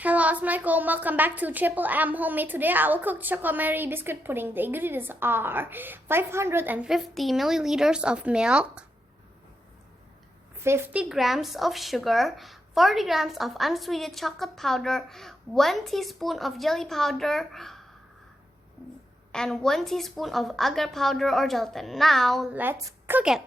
Hello, Assalamualaikum. Welcome back to Triple M Homemade. Today I will cook chocolate Marie Biscuit Pudding. The ingredients are 550 milliliters of milk, 50 grams of sugar, 40 grams of unsweetened chocolate powder, 1 teaspoon of jelly powder, and 1 teaspoon of agar powder or gelatin. Now, let's cook it.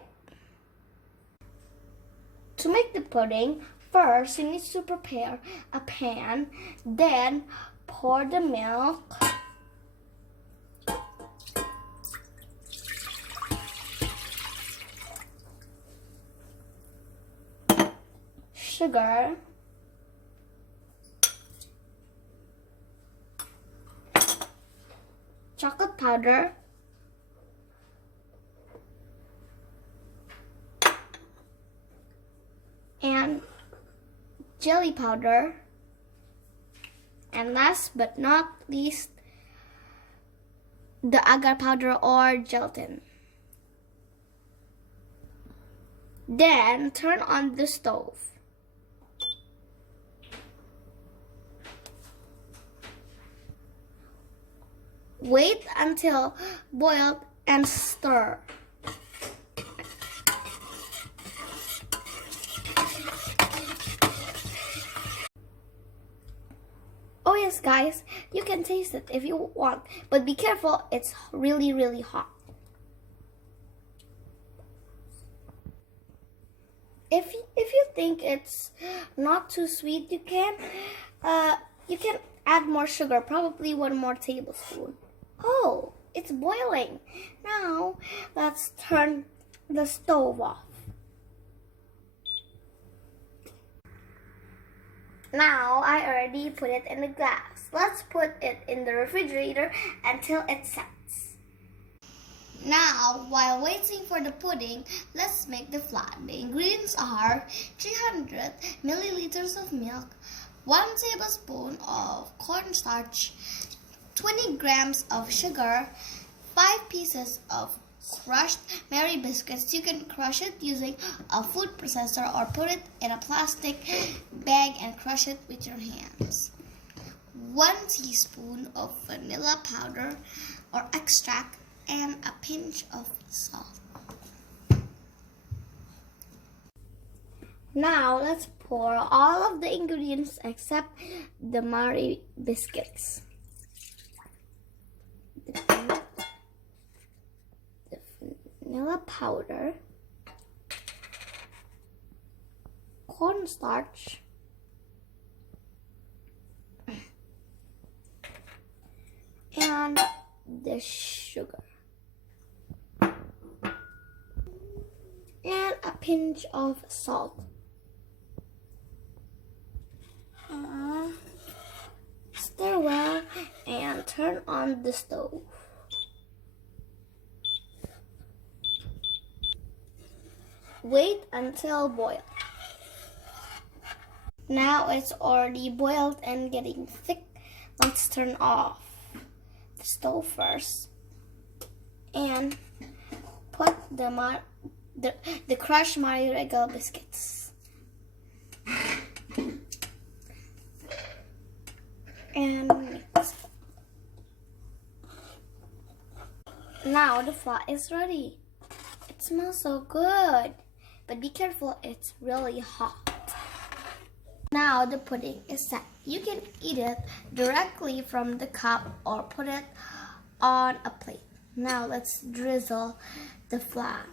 To make the pudding, first you need to prepare a pan, then pour the milk, sugar, chocolate powder, and jelly powder, and last but not least, the agar powder or gelatin. Then turn on the stove. Wait until boiled and stir. Oh yes, guys, you can taste it if you want, but be careful, it's really hot. If you think it's not too sweet, you can add more sugar, probably 1 more tablespoon. Oh, it's boiling. Now let's turn the stove off. Now, I already put it in the glass. Let's put it in the refrigerator until it sets. Now, while waiting for the pudding, let's make the flan. The ingredients are 300 milliliters of milk, 1 tablespoon of cornstarch, 20 grams of sugar, 5 pieces of crushed Marie biscuits. You can crush it using a food processor or put it in a plastic bag and crush it with your hands. 1 teaspoon of vanilla powder or extract and a pinch of salt. Now let's pour all of the ingredients except the Marie biscuits. Vanilla powder, cornstarch, and the sugar, and a pinch of salt. Stir well and turn on the stove. Wait until boiled. Now it's already boiled and getting thick. Let's turn off the stove first and put the crushed Marie biscuits. And mix. Now the flan is ready. It smells so good. But be careful, it's really hot. Now the pudding is set. You can eat it directly from the cup or put it on a plate. Now let's drizzle the flan.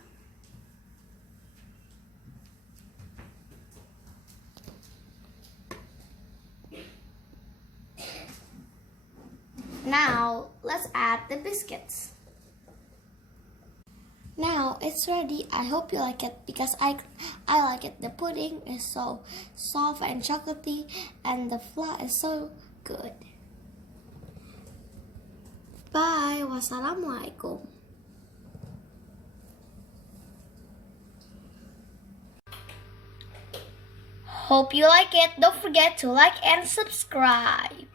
Now let's add the biscuits. Now it's ready. I hope you like it because I like it. The pudding is so soft and chocolatey and the flan is so good. Bye. Wassalamualaikum. Hope you like it. Don't forget to like and subscribe.